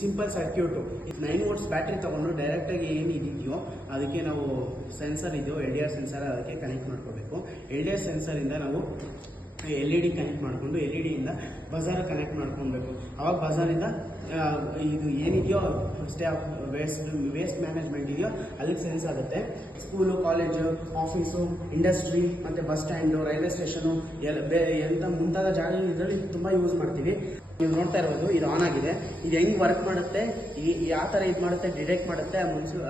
Simple circuit. 9 volts battery ತೊಗೊಂಡು ಡೈರೆಕ್ಟಾಗಿ ಏನಿದೆಯೋ ಅದಕ್ಕೆ ನಾವು ಸೆನ್ಸರ್ ಇದೆಯೋ LDR ಸೆನ್ಸರ್ ಅದಕ್ಕೆ ಕನೆಕ್ಟ್ ಮಾಡ್ಕೋಬೇಕು. LDR ಸೆನ್ಸರಿಂದ ನಾವು LED ಕನೆಕ್ಟ್ ಮಾಡಿಕೊಂಡು LED ಇಂದ ಬಜಾರ್ ಕನೆಕ್ಟ್ ಮಾಡ್ಕೊಬೇಕು. ಆವಾಗ ಬಜಾರಿಂದ ಇದು ಏನಿದೆಯೋ ವೇಸ್ಟ್ ಮ್ಯಾನೇಜ್ಮೆಂಟ್ ಇದೆಯೋ ಅಲ್ಲಿಗೆ ಸೆನ್ಸ್ ಆಗುತ್ತೆ. ಸ್ಕೂಲು, ಕಾಲೇಜು, ಆಫೀಸು, ಇಂಡಸ್ಟ್ರಿ ಮತ್ತು ಬಸ್ ಸ್ಟ್ಯಾಂಡು, ರೈಲ್ವೆ ಸ್ಟೇಷನು ಎಂಥ ಮುಂತಾದ ಜಾಗಗಳು ಇದರಲ್ಲಿ ತುಂಬ ಯೂಸ್ ಮಾಡ್ತೀವಿ. ನೀವು ನೋಡ್ತಾ ಇರ್ಬೋದು, ಇದು ಆನ್ ಆಗಿದೆ. ಇದು ಹೆಂಗೆ ವರ್ಕ್ ಮಾಡುತ್ತೆ, ಯಾವ ಥರ ಇದು ಮಾಡುತ್ತೆ, ಡಿಟೆಕ್ಟ್ ಮಾಡುತ್ತೆ.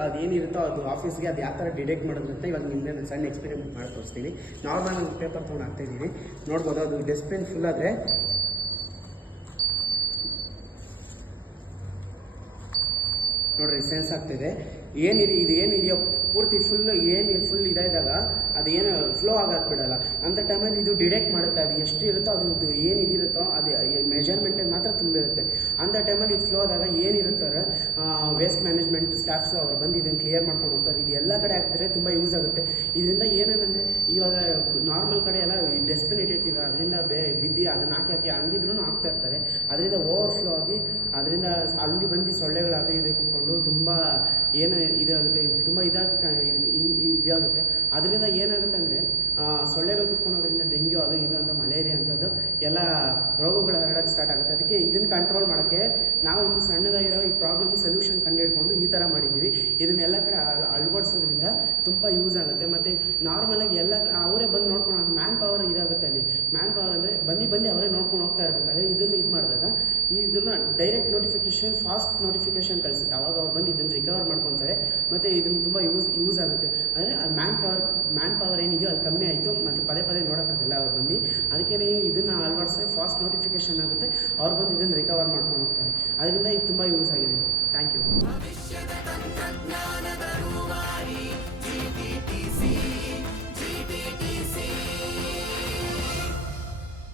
ಅದೇನಿರುತ್ತೋ ಅದು ಆಫೀಸ್ಗೆ ಅದು ಯಾವ ಥರ ಡಿಟೆಕ್ಟ್ ಮಾಡೋದಂತೆ ಇವಾಗ ನಿಮ್ಮದೇ ಸಣ್ಣ ಎಕ್ಸ್ಪೆರಿಮೆಂಟ್ ಮಾಡಿ ತೋರಿಸ್ತೀನಿ. ನಾರ್ಮಲ್ ಪೇಪರ್ ತೊಗೊಂಡು ಹಾಕ್ತಾಯಿದ್ದೀನಿ, ನೋಡ್ಬೋದು. ಅದು ಡಸ್ಟ್ಬಿನ್ ಫುಲ್ ಆದರೆ ನೋಡ್ರಿ ಸೆನ್ಸ್ ಆಗ್ತಿದೆ. ಏನಿದೆಯೋ ಪೂರ್ತಿ ಫುಲ್ ಇದಾದಾಗ ಅದು ಏನು ಫ್ಲೋ ಬಿಡಲ್ಲ. ಅಂಥ ಟೈಮಲ್ಲಿ ಇದು ಡಿಟೆಕ್ಟ್ ಮಾಡುತ್ತೆ. ಅದು ಎಷ್ಟು ಇರುತ್ತೋ ಅದು ಏನಿದಿರುತ್ತೋ ಅದು ಮೆಜರ್ಮೆಂಟಲ್ಲಿ ಮಾತ್ರ ತುಂಬಿರುತ್ತೆ. ಅಂಥ ಟೈಮಲ್ಲಿ ಇದು ಫ್ಲೋ ಆದಾಗ ಏನಿರುತ್ತಾರೆ ವೇಸ್ಟ್ ಮ್ಯಾನೇಜ್ಮೆಂಟ್ ಸ್ಟಾಫ್ಸು ಅವ್ರು ಬಂದು ಇದನ್ನು ಕ್ಲಿಯರ್ ಮಾಡ್ಕೊಂಡು ಹೋಗ್ತಾರೆ. ಇದು ಎಲ್ಲ ಕಡೆ ಹಾಕಿದ್ರೆ ತುಂಬ ಯೂಸ್ ಆಗುತ್ತೆ. ಇದರಿಂದ ಏನೇನಂದರೆ ಇವಾಗ ನಾರ್ಮಲ್ ಕಡೆ ಎಲ್ಲ ಡಸ್ಟ್ಬಿನ್ ಇಟ್ಟಿರ್ತೀವಿ, ಅದರಿಂದ ಬಿದ್ದು ಅದನ್ನು ಹಾಕಿ ಹಂಗಿದ್ರೂ ಹಾಕ್ತಾ ಇರ್ತಾರೆ. ಅದರಿಂದ ಓವರ್ಫ್ಲೋ ಆಗಿ ಅದರಿಂದ ಅಲ್ಲಿ ಬಂದು ಸೊಳ್ಳೆಗಳು ಅದು ಇದು ಕುತ್ಕೊಂಡು ತುಂಬ ಇದಾಗುತ್ತೆ, ತುಂಬ ಇದಾಗುತ್ತೆ. ಅದರಿಂದ ಏನಾಗುತ್ತೆ ಅಂದರೆ ಸೊಳ್ಳೆಗಳು ಕುತ್ಕೊಳ್ಳೋದ್ರಿಂದ ಡೆಂಗ್ಯೂ ಅದು ಇದು ಅಂತ ಮಲೇರಿಯಾ ಅಂಥದ್ದು ಎಲ್ಲ ರೋಗಗಳು ಹರಡೋಕ್ಕೆ ಸ್ಟಾರ್ಟ್ ಆಗುತ್ತೆ. ಅದಕ್ಕೆ ಇದನ್ನು ಕಂಟ್ರೋಲ್ ಮಾಡೋಕ್ಕೆ ನಾವು ಒಂದು ಸಣ್ಣದಾಗಿರೋ ಈ ಪ್ರಾಬ್ಲಮ್ ಸೊಲ್ಯೂಷನ್ ಕಂಡುಹಿಡ್ಕೊಂಡು ಈ ಥರ ಮಾಡಿದ್ದೀವಿ. ಇದನ್ನೆಲ್ಲ ಕಡೆ ಅಳವಡಿಸೋದ್ರಿಂದ ತುಂಬ ಯೂಸ್ ಆಗುತ್ತೆ. ಮತ್ತು ನಾರ್ಮಲಾಗಿ ಎಲ್ಲ ಅವರೇ ಬಂದು ನೋಡ್ಕೊಂಡು ಮ್ಯಾನ್ ಪವರ್ ಇದಾಗುತ್ತೆ. ಅಲ್ಲಿ ಮ್ಯಾನ್ ಪವರ್ ಅಂದರೆ ಬಂದು ಅವರೇ ನೋಡ್ಕೊಂಡು ಹೋಗ್ತಾ ಇರಬೇಕಾದ್ರೆ ಇದನ್ನು ಇದು ಮಾಡಿದಾಗ ಇದನ್ನು ಡೈರೆಕ್ಟ್ ನೋಟಿಫಿಕೇಶನ್, ಫಾಸ್ಟ್ ನೋಟಿಫಿಕೇಶನ್ ಕಳಿಸುತ್ತೆ. ಅವಾಗ ಅವ್ರು ಬಂದು ಇದನ್ನು ರಿಕವರ್ ಮಾಡ್ಕೊತಾರೆ. ಮತ್ತು ಇದನ್ನು ತುಂಬ ಯೂಸ್ ಆಗುತ್ತೆ. ಅಂದರೆ ಅದು ಮ್ಯಾನ್ ಪವರ್ ಏನಿದೆಯೋ ಅದು ಕಮ್ಮಿ ಆಯಿತು, ಮತ್ತು ಪದೇ ನೋಡೋಕ್ಕಾಗಲ್ಲ ಅವ್ರು ಬಂದು. ಅದಕ್ಕೆ ಇದನ್ನು ಅಳವಡಿಸಿದ್ರೆ ಫಾಸ್ಟ್ ನೋಟಿಫಿಕೇಶನ್ ಆಗುತ್ತೆ, ಅವ್ರು ಬಂದು ಇದನ್ನು ರಿಕವರ್ ಮಾಡ್ಕೊಂಡು ಹೋಗ್ತಾರೆ. ಅದರಿಂದ ಇದು ತುಂಬ ಯೂಸ್ ಆಗಿದೆ. Thank you.